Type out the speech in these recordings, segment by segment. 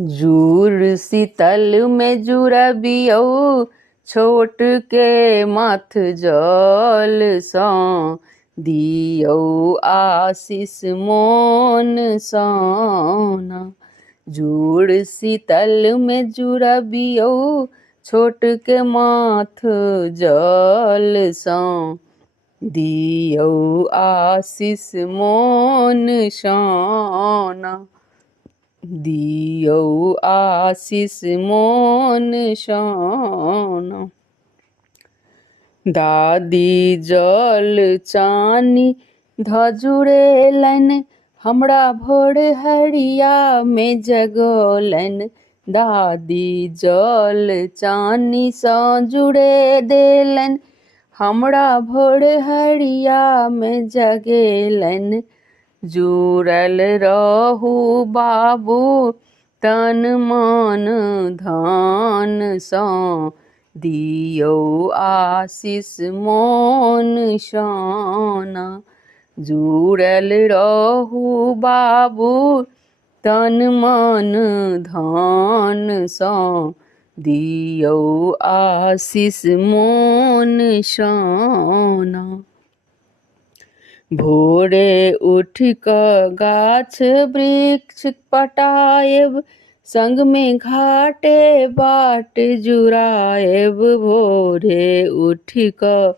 जूर शीतल में जुड़बियौ छोट के माथ जल सँ दियौ आशीष मोन सौना। जूड़ शीतल में जुड़बियौ छोट के माथ जल सँ दियौ आशीष मोन सौना। दियौ आशीष मोन सौना। दादी जल चानी धजुरेलन हमरा भोर हरिया में जगोलन। दादी जल चानी सँ जुड़े देलन हमरा भोर हरिया में जगेलन। जुड़ल रहू बाबू तन मन धन सँ दियौ आशीष मोन सौना। जुड़ल रहू बाबू तन मन धन सँ दियौ आशीष मोन सौना। भोरे उठ कऽ गाछ वृक्ष पटाएब संग में घाटे बाट जुड़ाएब। भोरे उठ कऽ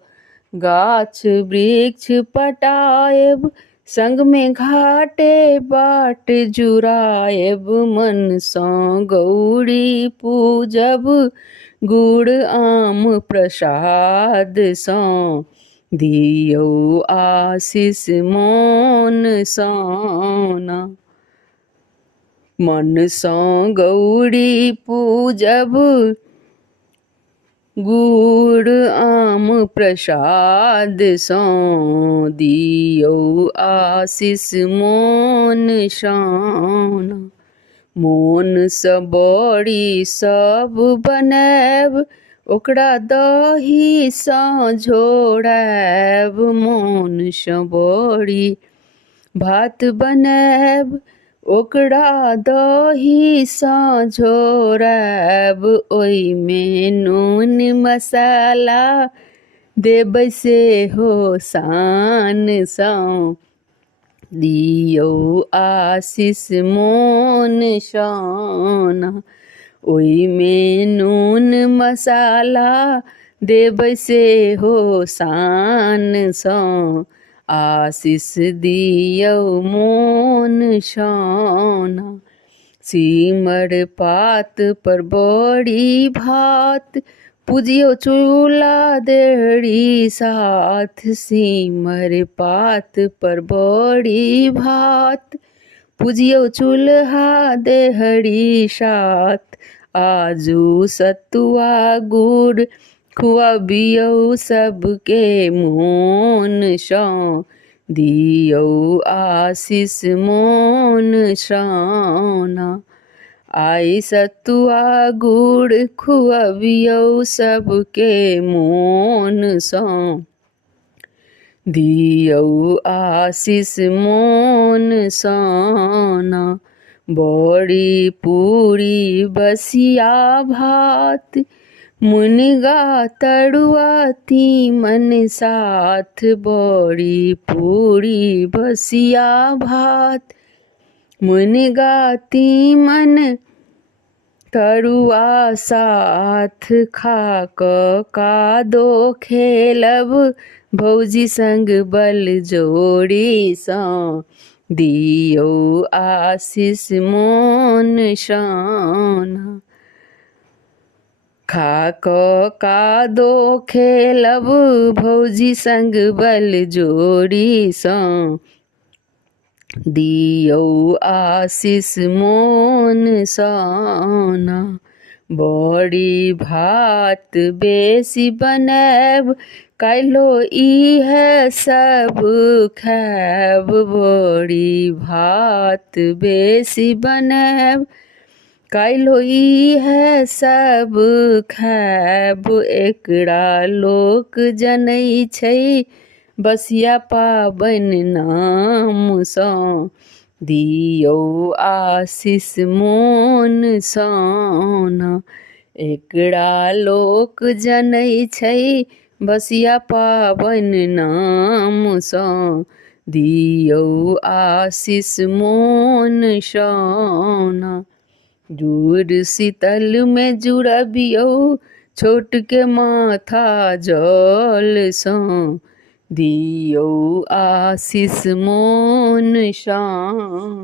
गाछ वृक्ष पटाएब संग में घाटे बाट जुड़ाएब। मन सँ गौरी पूजब गुड़ आम प्रसाद सँ दियौ आशीष मोन सौना। मन सँ गौरी पूजब गुड़ आम प्रसाद सँ दियौ आशीष मोन सौना। मोन सँ बड़ी सब बनाएब ओकरा दही सँ झोराएब। मोन सँ बड़ी भात बनाएब ओकरा दही सँ झोराएब। ओइमे नून मसाला देबै सेहो सान सँ दियौ आशीष मोन सौना। ओइमे नून मसाला देबै सेहो सान सँ आशीष दियौ मोन सौना। सिमर पात पर बड़ी भात पूजियौ चूल्हा देहरी साथ। सिमर पात पर बड़ी भात पूजियौ चूल्हा देहरी साथ। आजू सतुआ गुड़ खुआबियौ सबके मोन सँ दियौ आशीष मोन सौना। आई सतुआ गुड़ खुआबियौ सबके मोन सँ दियौ आशीष मोन सौना। बड़ी पूरी बसिया भात मुनगा तरुआ तीमन साथ। बड़ी पूरी बसिया भात मुनगा तीमन तरुआ साथ। खा कऽ कादो खेलब भौजी संग बल जोड़ी सँ दियौ आशीष मोन सौना। खा कऽ कादो खेलब भौजी संग बल जोड़ी सँ दियौ आशीष मोन सौना। बड़ी भात बेसी बनाएब काल्हो इहे सब खाएब। बड़ी भात बेसी बनाएब काल्हो इहे सब खाएब। एकरा लोक जनै छै बसिया पाबनि नाम सँ दियौ आशीष मोन सन। एकरा लोक जनै छै बसिया पावन नामसँ। दियौ आशीष मोन सन। जुड़ शीतल में जुड़बियौ छोट के माथा जलसँ। दियौ आशीष मोन सन।